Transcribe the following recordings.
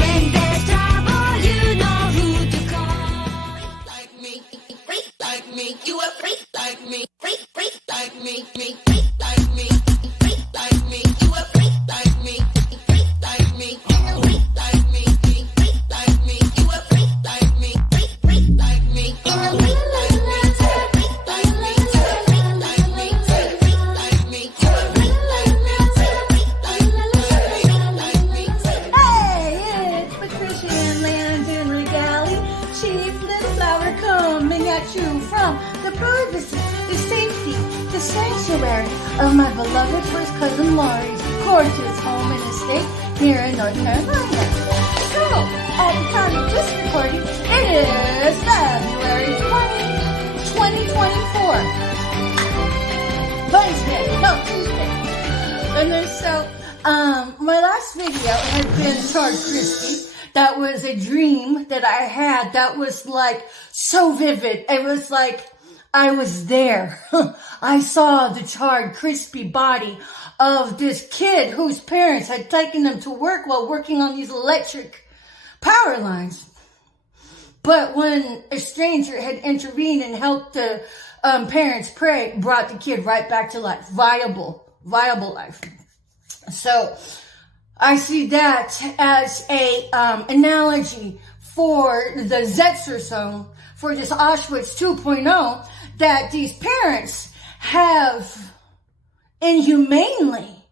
When there's trouble, you know who to call. Like me, freak like me, you a freak like me, freak like me, freak like me, freak like me, you a freak like me, freak like me, freak like me, freak like me, you a freak like me, freak like me, freak like me, freak like me, freak like me, freak like me, you a freak like me, freak like me. Hey, it's Patricia and Landon Regali, Chief Little Flower, coming at you from the privacy, the safety, the sanctuary of my beloved first cousin Laurie's gorgeous home and estate here in North Carolina. So, at the time of this recording, it is February 20, 2024. Wednesday, no, Tuesday. And then my last video had been Chard Crispy. That was a dream that I had that was like so vivid. It was like I was there. I saw the charred, crispy body of this kid whose parents had taken them to work while working on these electric power lines. But when a stranger had intervened and helped the parents pray, brought the kid right back to life. Viable life. So I see that as a analogy for the Zetzer zone, for this Auschwitz 2.0, that these parents have inhumanely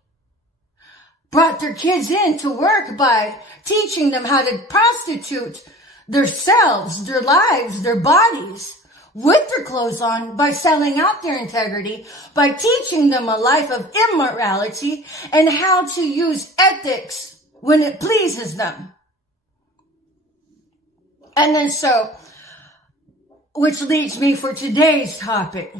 brought their kids in to work by teaching them how to prostitute themselves, their lives, their bodies, with their clothes on, by selling out their integrity, by teaching them a life of immorality and how to use ethics when it pleases them. And then which leads me for today's topic.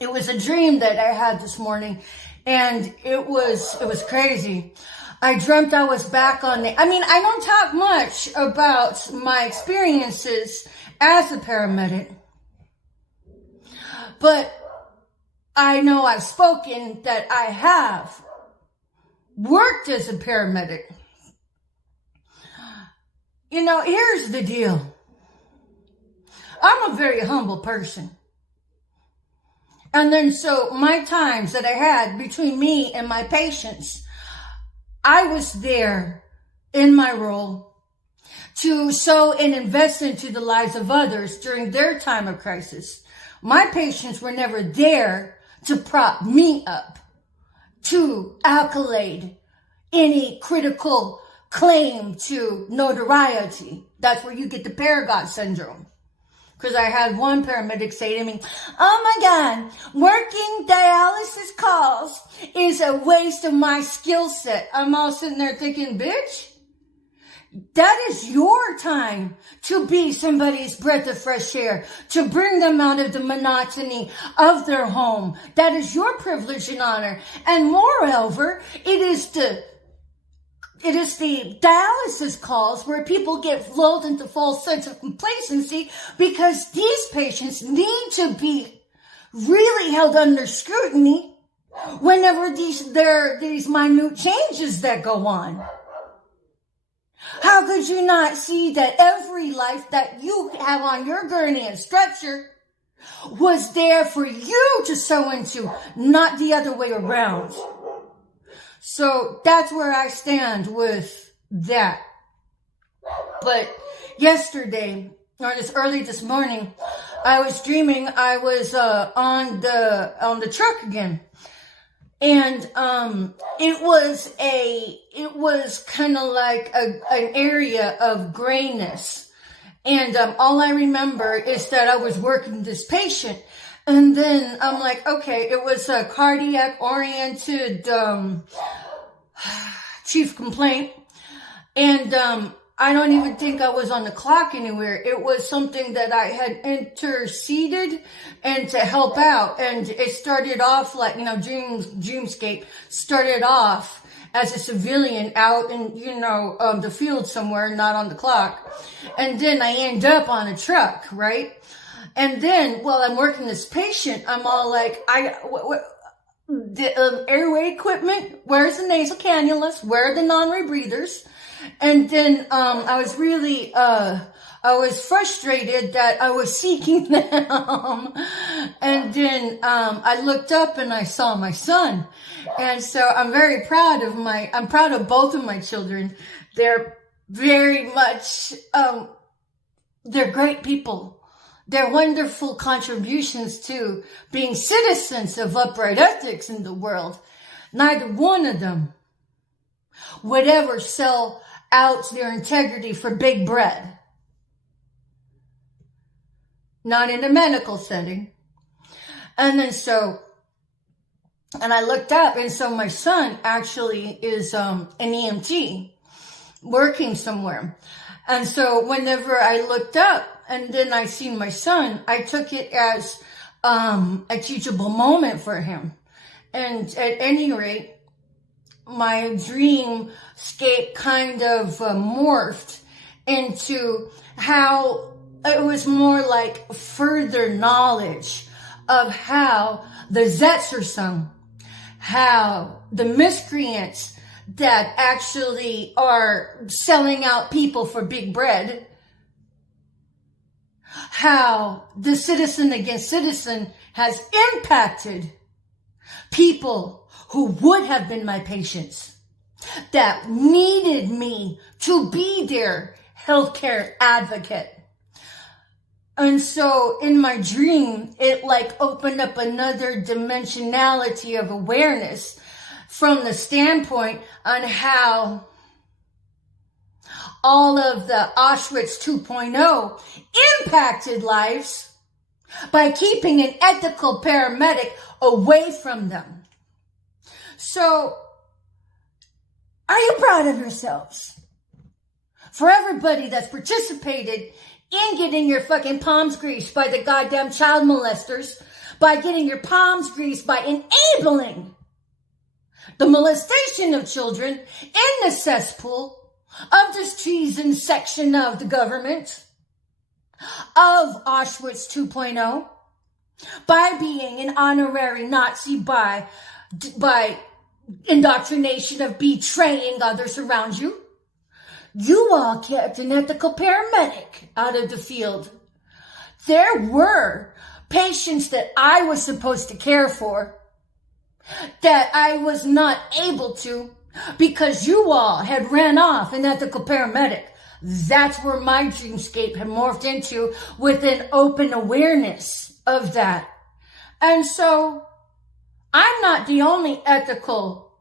It was a dream that I had this morning, and it was crazy. I dreamt I was back on I don't talk much about my experiences as a paramedic, but I know I've spoken that I have worked as a paramedic. You know, here's the deal. I'm a very humble person. And then my times that I had between me and my patients, I was there in my role to sow and invest into the lives of others during their time of crisis. My patients were never there to prop me up, to accolade any critical claim to notoriety. That's where you get the paragon syndrome. Because I had one paramedic say to me, "Oh my God, working dialysis calls is a waste of my skill set." I'm all sitting there thinking, bitch, that is your time to be somebody's breath of fresh air, to bring them out of the monotony of their home. That is your privilege and honor. And moreover, it is the dialysis calls where people get lulled into false sense of complacency because these patients need to be really held under scrutiny whenever there are these minute changes that go on. How could you not see that every life that you have on your gurney and stretcher was there for you to sow into, not the other way around? So that's where I stand with that. But yesterday, or early this morning, I was dreaming I was on the truck again. And it was kind of like an area of grayness. And all I remember is that I was working this patient. And then I'm like, okay, it was a cardiac-oriented chief complaint. And I don't even think I was on the clock anywhere. It was something that I had interceded and to help out. And it started off like, Dreamscape started off as a civilian out in, the field somewhere, not on the clock. And then I end up on a truck, right? And then while I'm working this patient, I'm all like, the airway equipment, where's the nasal cannulas, where are the non-rebreathers? And then I was really I was frustrated that I was seeking them. And then I looked up and I saw my son. And so I'm very proud of I'm proud of both of my children. They're very much, they're great people. They're wonderful contributions to being citizens of upright ethics in the world. Neither one of them would ever sell out their integrity for big bread. Not in a medical setting. And then and I looked up, and so my son actually is an EMT working somewhere. And so whenever I looked up and then I seen my son, I took it as a teachable moment for him. And at any rate, my dreamscape kind of morphed into how it was more like further knowledge of how the Zetzersung, how the miscreants that actually are selling out people for big bread, how the citizen against citizen has impacted people who would have been my patients, that needed me to be their healthcare advocate. And so in my dream, it like opened up another dimensionality of awareness from the standpoint on how all of the Auschwitz 2.0 impacted lives by keeping an ethical paramedic away from them. So, are you proud of yourselves? For everybody that's participated in getting your fucking palms greased by the goddamn child molesters, by getting your palms greased by enabling the molestation of children in the cesspool of this treason section of the government of Auschwitz 2.0, by being an honorary Nazi, by indoctrination of betraying others around you. You all kept an ethical paramedic out of the field. There were patients that I was supposed to care for that I was not able to because you all had ran off an ethical paramedic. That's where my dreamscape had morphed into, with an open awareness of that. And so I'm not the only ethical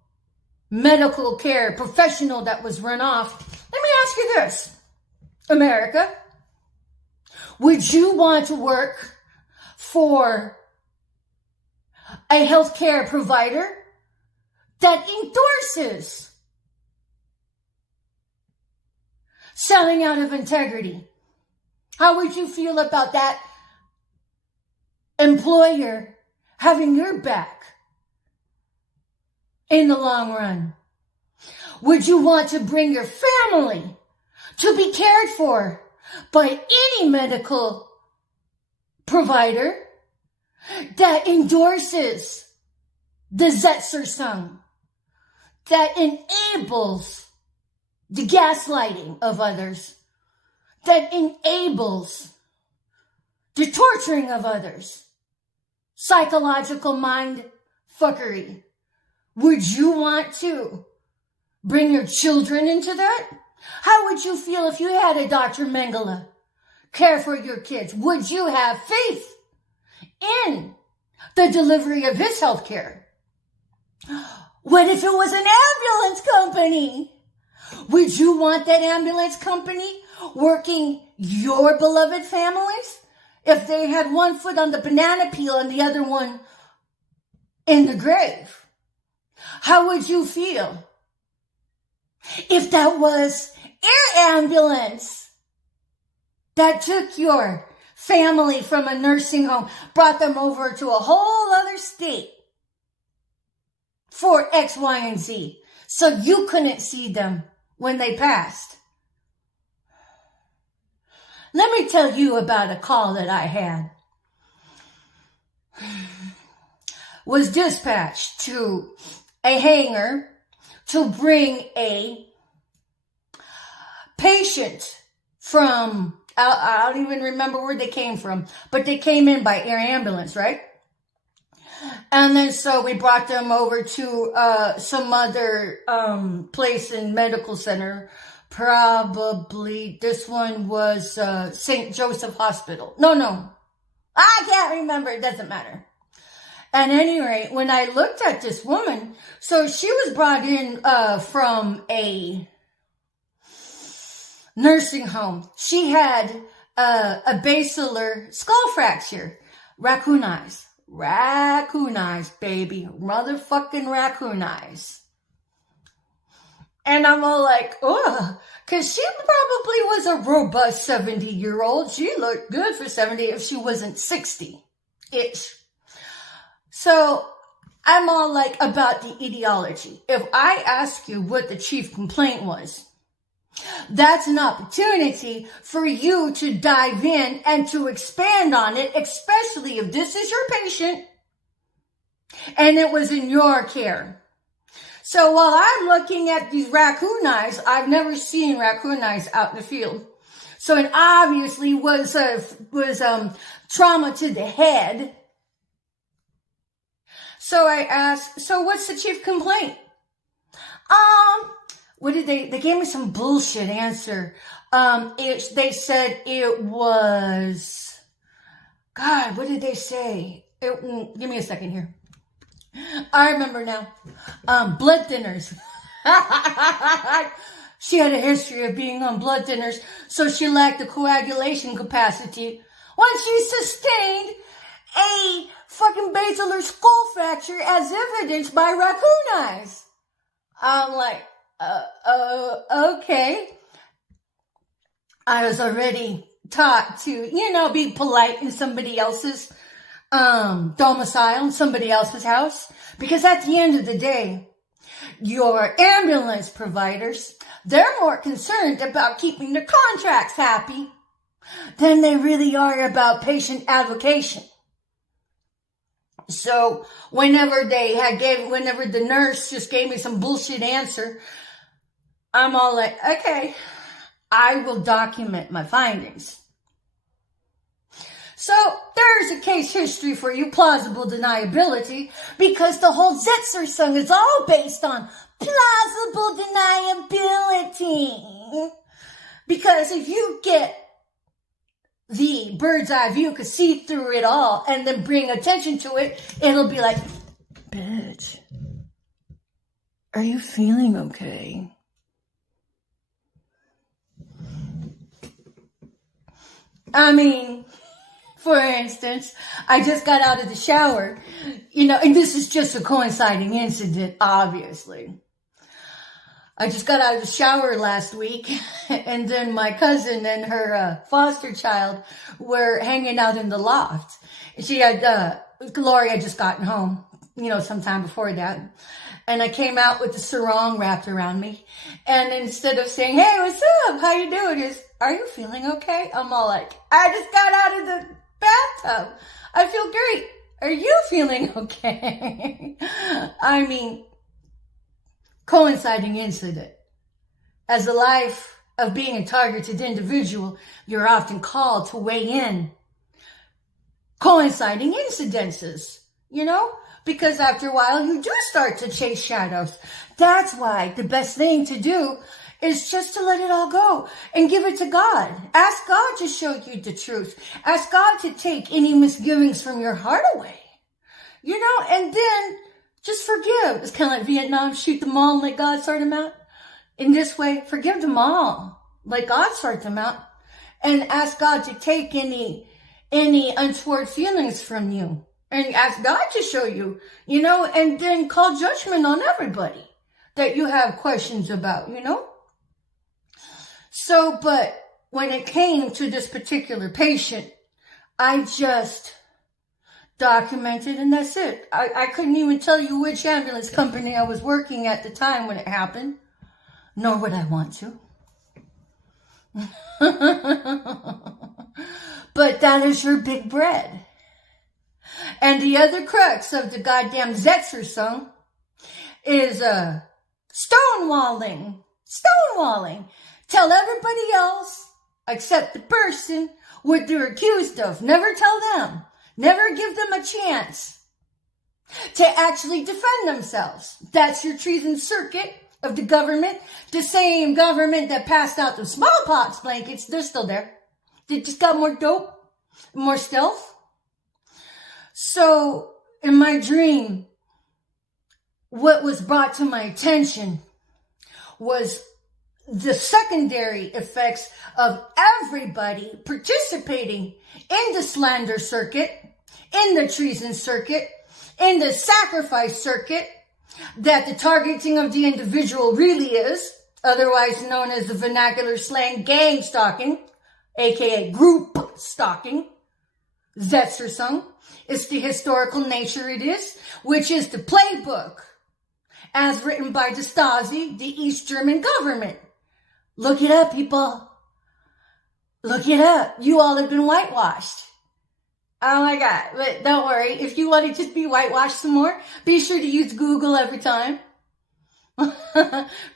medical care professional that was run off. Let me ask you this, America. Would you want to work for a healthcare provider that endorses selling out of integrity? How would you feel about that employer having your back in the long run? Would you want to bring your family to be cared for by any medical provider that endorses the Zetzersung, that enables the gaslighting of others, that enables the torturing of others, psychological mind fuckery? Would you want to bring your children into that? How would you feel if you had a Dr. Mengele care for your kids? Would you have faith in the delivery of his health care? What if it was an ambulance company? Would you want that ambulance company working your beloved families if they had one foot on the banana peel and the other one in the grave? How would you feel if that was air ambulance that took your family from a nursing home, brought them over to a whole other state for X, Y, and Z, so you couldn't see them when they passed? Let me tell you about a call that I had was dispatched to a hangar to bring a patient from, I don't even remember where they came from, but they came in by air ambulance, right? And then so we brought them over to some other place in medical center. Probably this one was St. Joseph Hospital. No. I can't remember. It doesn't matter. At any rate, when I looked at this woman, so she was brought in from a nursing home. She had a basilar skull fracture. Raccoon eyes. Raccoon eyes, baby. Motherfucking raccoon eyes. And I'm all like, ugh. Because she probably was a robust 70-year-old. She looked good for 70 if she wasn't 60-ish. So I'm all like about the ideology. If I ask you what the chief complaint was, that's an opportunity for you to dive in and to expand on it, especially if this is your patient and it was in your care. So while I'm looking at these raccoon eyes, I've never seen raccoon eyes out in the field. So it obviously was trauma to the head. So I asked, so what's the chief complaint? What did they gave me some bullshit answer. They said it was, God, what did they say? Give me a second here. I remember now. Blood thinners. She had a history of being on blood thinners, so she lacked the coagulation capacity when she sustained a fucking basilar skull fracture as evidenced by raccoon eyes. I'm like, okay. I was already taught to, be polite in somebody else's domicile, in somebody else's house. Because at the end of the day, your ambulance providers, they're more concerned about keeping their contracts happy than they really are about patient advocation. So whenever the nurse just gave me some bullshit answer, I'm all like, okay, I will document my findings. So there's a case history for you, plausible deniability, because the whole Zetzer song is all based on plausible deniability. Because if you get the bird's eye view, can see through it all and then bring attention to it, it'll be like, bitch, are you feeling okay? I mean, for instance, I just got out of the shower, and this is just a coinciding incident, obviously. I just got out of the shower last week, and then my cousin and her foster child were hanging out in the loft. Lori had just gotten home, sometime before that. And I came out with the sarong wrapped around me. And instead of saying, hey, what's up? How you doing? Are you feeling okay? I'm all like, I just got out of the bathtub. I feel great. Are you feeling okay? I mean, coinciding incident. As the life of being a targeted individual, you're often called to weigh in. Coinciding incidences, because after a while you do start to chase shadows. That's why the best thing to do is just to let it all go and give it to God. Ask God to show you the truth. Ask God to take any misgivings from your heart away. And then just forgive. It's kind of like Vietnam, shoot them all and let God sort them out. In this way, forgive them all. Let God sort them out. And ask God to take any untoward feelings from you. And ask God to show you, and then call judgment on everybody that you have questions about, So, but when it came to this particular patient, I just documented and that's it. I couldn't even tell you which ambulance company I was working at the time when it happened, nor would I want to. But that is your big bread. And the other crux of the goddamn Zetzer song is stonewalling. Stonewalling. Tell everybody else, except the person, what they're accused of. Never tell them. Never give them a chance to actually defend themselves. That's your treason circuit of the government. The same government that passed out the smallpox blankets, they're still there. They just got more dope, more stealth. So, in my dream, what was brought to my attention was the secondary effects of everybody participating in the slander circuit, in the treason circuit, in the sacrifice circuit, that the targeting of the individual really is, otherwise known as the vernacular slang gang stalking, aka group stalking, Zetzersung. It's the historical nature it is, which is the playbook, as written by the Stasi, the East German government. Look it up, people. Look it up. You all have been whitewashed. Oh my God. But don't worry. If you want to just be whitewashed some more, be sure to use Google every time.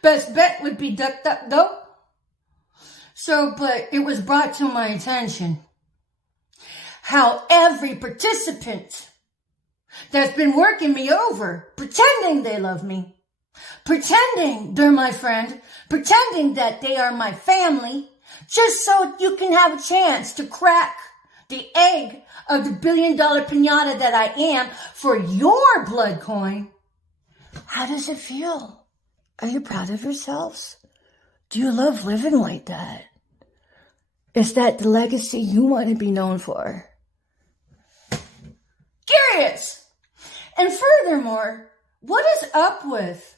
Best bet would be DuckDuckGo. So, but it was brought to my attention how every participant that's been working me over, pretending they love me, pretending they're my friend, pretending that they are my family, just so you can have a chance to crack the egg of the $1 billion piñata that I am for your blood coin. How does it feel? Are you proud of yourselves? Do you love living like that? Is that the legacy you want to be known for? Curious! And furthermore, what is up with?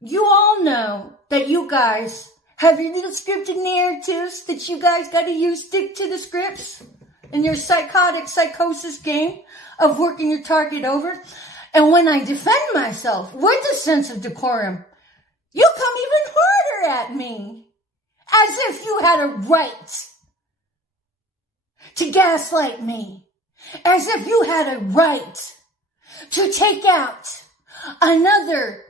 You all know that you guys have your little scripted narratives that you guys got to use, stick to the scripts in your psychotic psychosis game of working your target over. And when I defend myself with a sense of decorum, you come even harder at me, as if you had a right to gaslight me, as if you had a right to take out another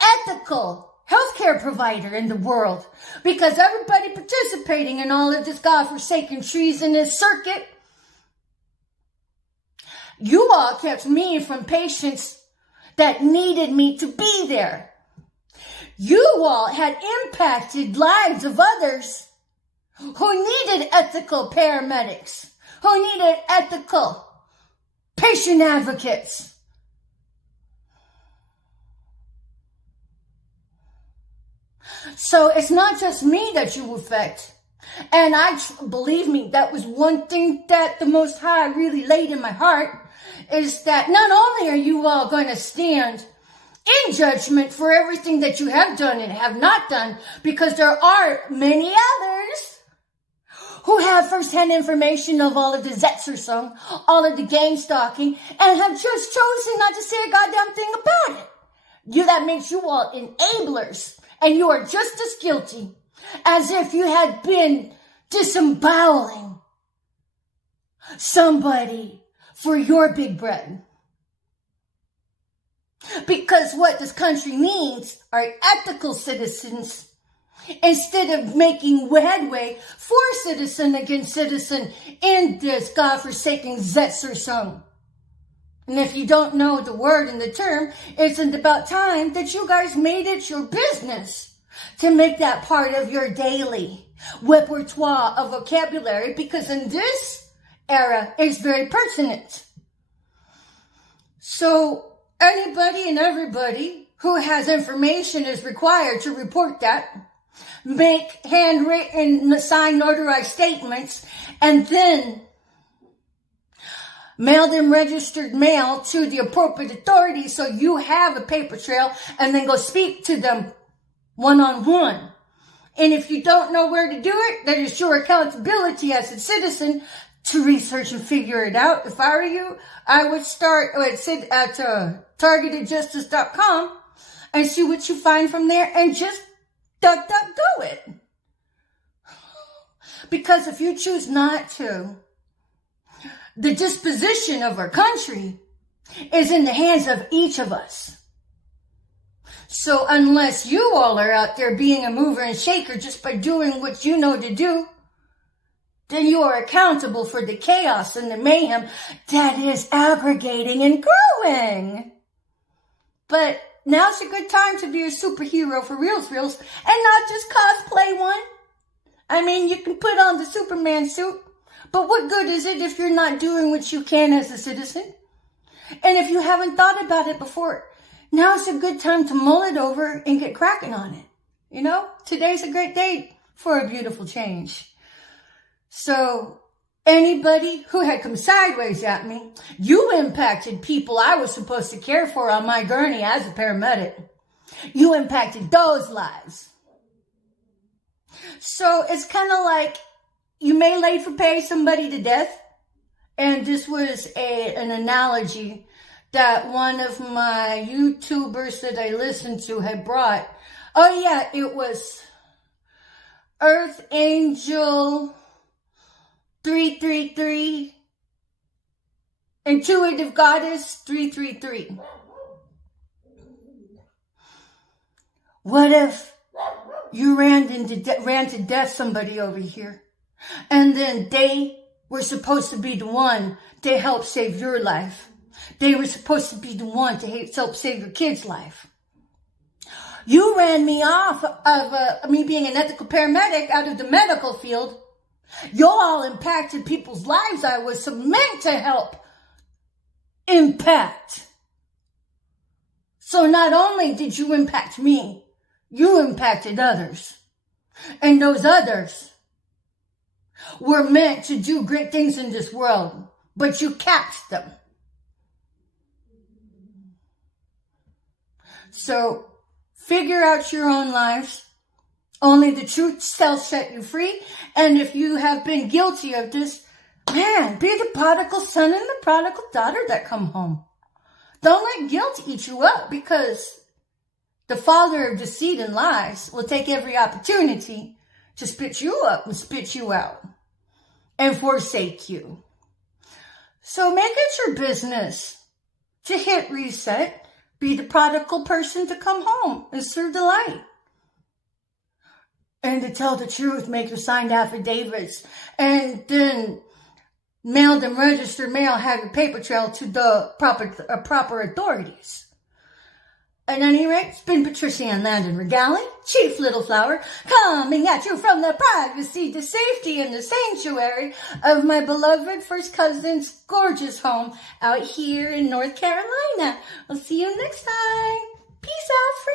ethical healthcare provider in the world, because everybody participating in all of this godforsaken treasonous circuit, you all kept me from patients that needed me to be there. You all had impacted lives of others who needed ethical paramedics, who needed ethical patient advocates. So it's not just me that you affect. And believe me, that was one thing that the Most High really laid in my heart, is that not only are you all going to stand in judgment for everything that you have done and have not done, because there are many others who have firsthand information of all of the Zetzersung, all of the gang stalking, and have just chosen not to say a goddamn thing about it. That makes you all enablers, and you are just as guilty as if you had been disemboweling somebody for your big bread. Because what this country needs are ethical citizens, instead of making headway for citizen against citizen in this godforsaken Zetzersung. And if you don't know the word and the term, isn't about time that you guys made it your business to make that part of your daily repertoire of vocabulary, because in this era, it's very pertinent. So anybody and everybody who has information is required to report that, make handwritten, signed, notarized statements, and then mail them registered mail to the appropriate authorities so you have a paper trail, and then go speak to them one-on-one. And if you don't know where to do it, that is your accountability as a citizen to research and figure it out. If I were you, I would start sit at targetedjustice.com and see what you find from there, and just go it. Because if you choose not to, the disposition of our country is in the hands of each of us. So unless you all are out there being a mover and shaker just by doing what you know to do, then you are accountable for the chaos and the mayhem that is aggregating and growing. But now's a good time to be a superhero for reals, and not just cosplay one. I mean, you can put on the Superman suit, but what good is it if you're not doing what you can as a citizen? And if you haven't thought about it before, now's a good time to mull it over and get cracking on it. You know, today's a great day for a beautiful change. So, anybody who had come sideways at me, you impacted people I was supposed to care for on my gurney as a paramedic. You impacted those lives. So, it's kind of like you may lay for pay somebody to death. And this was an analogy that one of my YouTubers that I listened to had brought. Oh yeah, it was Earth Angel 333, Intuitive Goddess 333. What if you ran to death somebody over here, and then they were supposed to be the one to help save your life? They were supposed to be the one to help save your kid's life. You ran me off of me being an ethical paramedic out of the medical field. You all impacted people's lives I was meant to help impact. So not only did you impact me, you impacted others. And those others were meant to do great things in this world, but you capped them. So figure out your own lives. Only the truth shall set you free. And if you have been guilty of this, man, be the prodigal son and the prodigal daughter that come home. Don't let guilt eat you up, because the father of deceit and lies will take every opportunity to spit you up and spit you out and forsake you. So make it your business to hit reset, be the prodigal person to come home and serve the light. And to tell the truth, make your signed affidavits, and then mail them, registered mail, have your paper trail to the proper authorities. At any rate, it's been Patricia Ann Landon Regali, Chief Little Flower, coming at you from the privacy, the safety, and the sanctuary of my beloved first cousin's gorgeous home out here in North Carolina. I'll see you next time. Peace out for